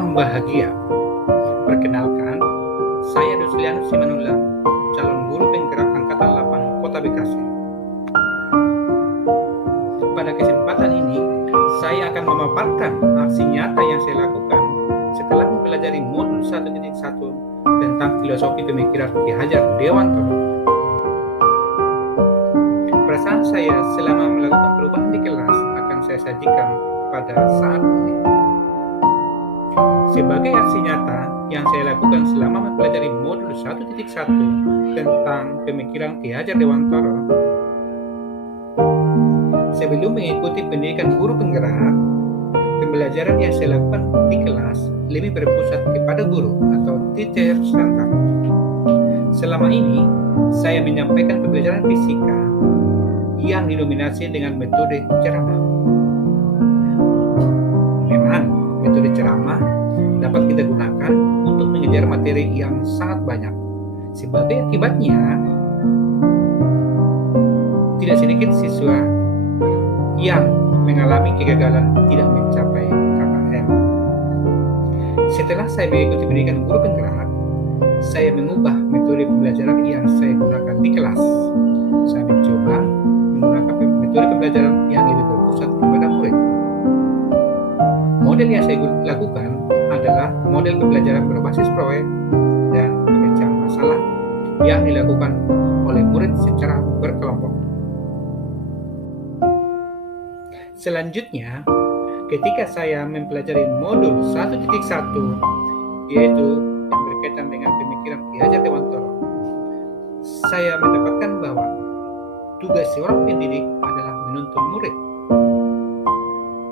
Salam bahagia. Perkenalkan, saya Duslianus Simanullah, calon guru penggerak Angkatan 8 Kota Bekasi. Pada kesempatan ini, saya akan memaparkan aksi nyata yang saya lakukan setelah mempelajari modul 1.1 tentang filosofi pemikiran Ki Hajar Dewantara. Perasaan saya selama melakukan perubahan di kelas akan saya sajikan pada saat ini. Sebagai aksi nyata yang saya lakukan selama mempelajari modul 1.1 tentang pemikiran Ki Hajar Dewantara, sebelum mengikuti pendidikan guru penggerak, pembelajaran yang saya lakukan di kelas lebih berpusat kepada guru atau teacher center. Selama ini, saya menyampaikan pembelajaran fisika yang didominasi dengan metode ceramah. Memang, metode ceramah dapat kita gunakan untuk mengejar materi yang sangat banyak. Sebagai akibatnya, tidak sedikit siswa yang mengalami kegagalan tidak mencapai KKM. Setelah saya mengikuti pendidikan guru penggerak, saya mengubah metode pembelajaran yang saya gunakan di kelas. Saya mencoba menggunakan metode pembelajaran yang lebih berpusat kepada murid. Model yang saya lakukan adalah model pembelajaran berbasis proyek dan pemecahan masalah yang dilakukan oleh murid secara berkelompok. Selanjutnya, ketika saya mempelajari modul 1.1 yaitu yang berkaitan dengan pemikiran Ki Hajar Dewantara, saya mendapatkan bahwa tugas seorang pendidik adalah menuntun murid.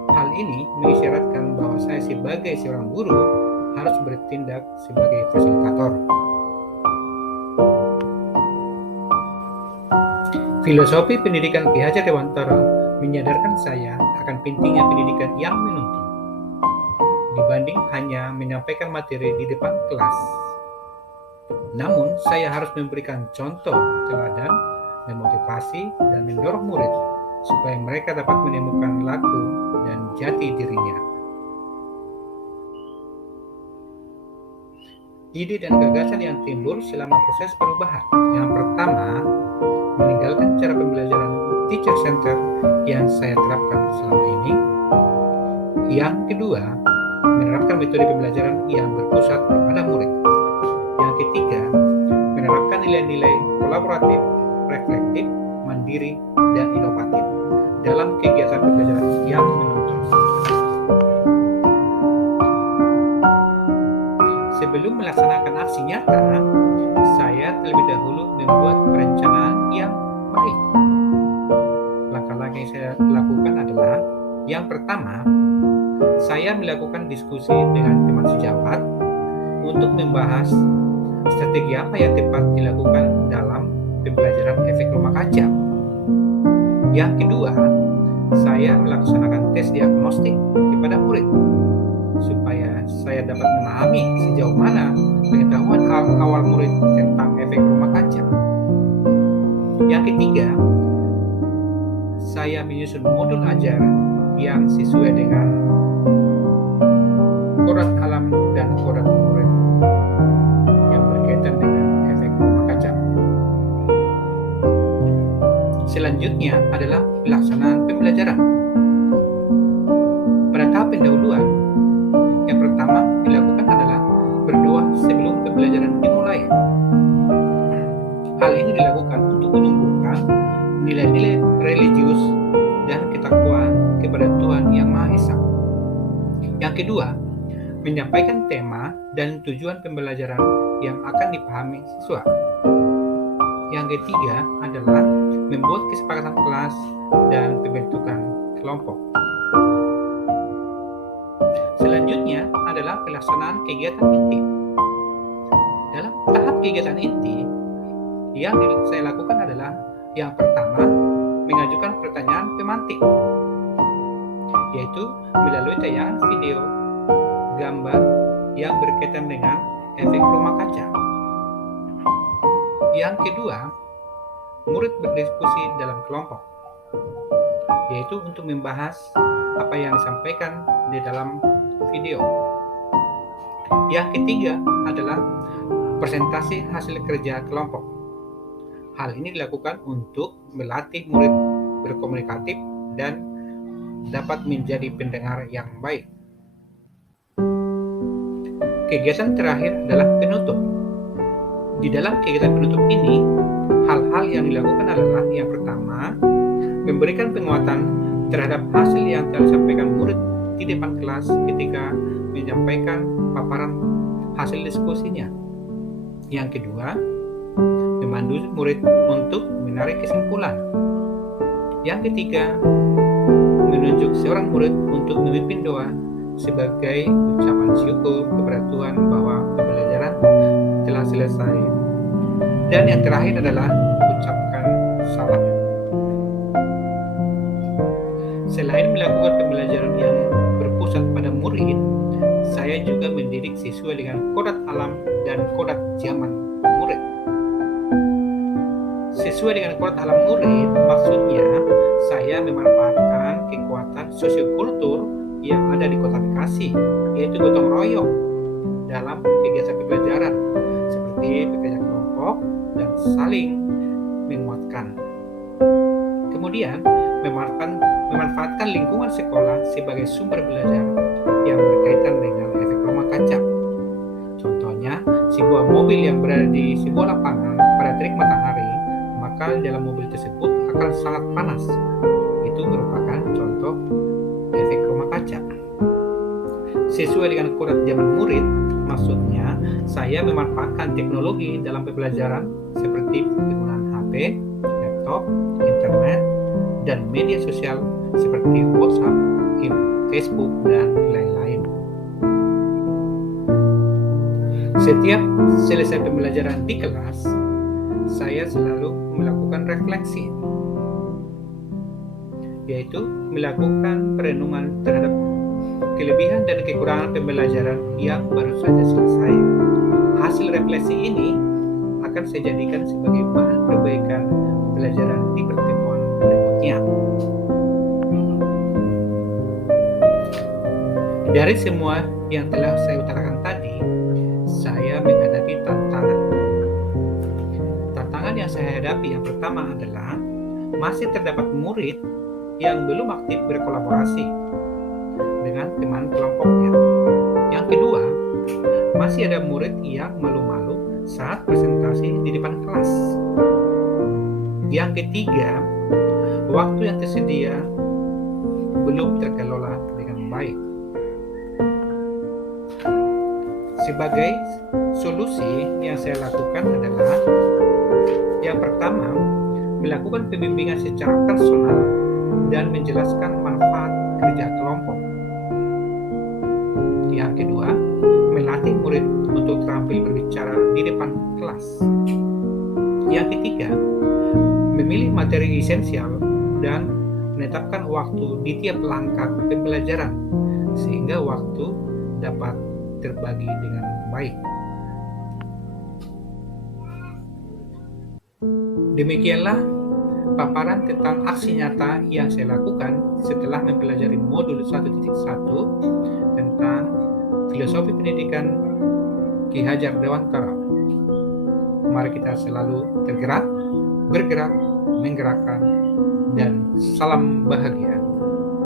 Hal ini mengisyaratkan bahwa saya sebagai seorang guru harus bertindak sebagai fasilitator. Filosofi pendidikan Ki Hajar Dewantara menyadarkan saya akan pentingnya pendidikan yang menuntun dibanding hanya menyampaikan materi di depan kelas. Namun, saya harus memberikan contoh teladan, memotivasi, dan mendorong murid supaya mereka dapat menemukan laku dan jati dirinya. Ide dan gagasan yang timbul selama proses perubahan. Yang pertama, meninggalkan cara pembelajaran teacher center yang saya terapkan selama ini. Yang kedua, menerapkan metode pembelajaran yang berpusat kepada murid. Yang ketiga, menerapkan nilai-nilai kolaboratif, reflektif, mandiri, dan inovatif dalam kegiatan pembelajaran yang menuntun. Sebelum melaksanakan aksi nyata, saya terlebih dahulu membuat perencanaan yang baik. Langkah-langkah yang saya lakukan adalah, yang pertama, saya melakukan diskusi dengan teman sejawat untuk membahas strategi apa yang tepat dilakukan dalam pembelajaran efek rumah kaca. Yang kedua, saya melaksanakan tes diagnostik kepada murid supaya saya dapat memahami sejauh mana pengetahuan awal murid tentang efek rumah kaca. Yang ketiga, saya menyusun modul ajar yang sesuai dengan kodrat alam dan kodrat murid yang berkaitan dengan efek rumah kaca. Selanjutnya adalah pelaksanaan pembelajaran. Pada tahap pendahuluan, yang pertama dilakukan adalah berdoa sebelum pembelajaran dimulai. Hal ini dilakukan untuk menumbuhkan nilai-nilai religius dan ketakwaan kepada Tuhan Yang Maha Esa. Yang kedua, menyampaikan tema dan tujuan pembelajaran yang akan dipahami siswa. Yang ketiga adalah membuat kesepakatan kelas dan pembentukan kelompok. Selanjutnya adalah pelaksanaan kegiatan inti. Dalam tahap kegiatan inti, yang saya lakukan adalah yang pertama, mengajukan pertanyaan pemantik, yaitu melalui tayangan video, gambar yang berkaitan dengan efek rumah kaca. Yang kedua, murid berdiskusi dalam kelompok, yaitu untuk membahas apa yang disampaikan di dalam video. Yang ketiga adalah presentasi hasil kerja kelompok. Hal ini dilakukan untuk melatih murid berkomunikatif dan dapat menjadi pendengar yang baik. Kegiatan terakhir adalah penutup. Di dalam kegiatan penutup ini, hal-hal yang dilakukan adalah yang pertama, memberikan penguatan terhadap hasil yang telah disampaikan murid di depan kelas ketika menyampaikan paparan hasil diskusinya. Yang kedua, memandu murid untuk menarik kesimpulan. Yang ketiga, menunjuk seorang murid untuk memimpin doa sebagai ucapan syukur kepada Tuhan bahwa pembelajaran telah selesai. Dan yang terakhir adalah ucapkan salam. Selain melakukan pembelajaran yang berpusat pada murid, saya juga mendidik siswa dengan kodrat alam dan kodrat zaman murid. Sesuai dengan kodrat alam murid, maksudnya saya memanfaatkan kekuatan sosiokultur yang ada di Kota Bekasi, yaitu gotong royong dalam kegiatan pembelajaran seperti pekerjaan kelompok dan saling menguatkan. Kemudian, memanfaatkan lingkungan sekolah sebagai sumber belajar yang berkaitan dengan efek rumah kaca. Contohnya, sebuah mobil yang berada di sebuah lapangan pada terik matahari, maka dalam mobil tersebut akan sangat panas. Itu merupakan contoh efek rumah kaca. Sesuai dengan kodrat zaman murid, maksudnya saya memanfaatkan teknologi dalam pembelajaran seperti penggunaan HP, laptop, internet, dan media sosial seperti WhatsApp, Facebook, dan lain-lain. Setiap selesai pembelajaran di kelas, saya selalu melakukan refleksi, yaitu melakukan perenungan terhadap kelebihan dan kekurangan pembelajaran yang baru saja selesai. Hasil refleksi ini akan saya jadikan sebagai bahan perbaikan pembelajaran di pertemuan berikutnya. Dari semua yang telah saya utarakan tadi, saya menghadapi tantangan. Tantangan yang saya hadapi yang pertama adalah masih terdapat murid yang belum aktif berkolaborasi dengan teman kelompoknya. Yang kedua, masih ada murid yang malu-malu saat presentasi di depan kelas. Yang ketiga, waktu yang tersedia belum terkelola dengan baik. Sebagai solusi yang saya lakukan adalah yang pertama, melakukan pembimbingan secara personal dan menjelaskan manfaat kerja kelompok. Yang kedua, melatih murid untuk terampil berbicara di depan kelas. Yang ketiga, memilih materi esensial dan menetapkan waktu di tiap langkah pembelajaran sehingga waktu dapat terbagi dengan baik. Demikianlah paparan tentang aksi nyata yang saya lakukan setelah mempelajari modul 1.1 tentang filosofi pendidikan Ki Hajar Dewantara. Mari kita selalu tergerak, bergerak, menggerakkan, dan salam bahagia.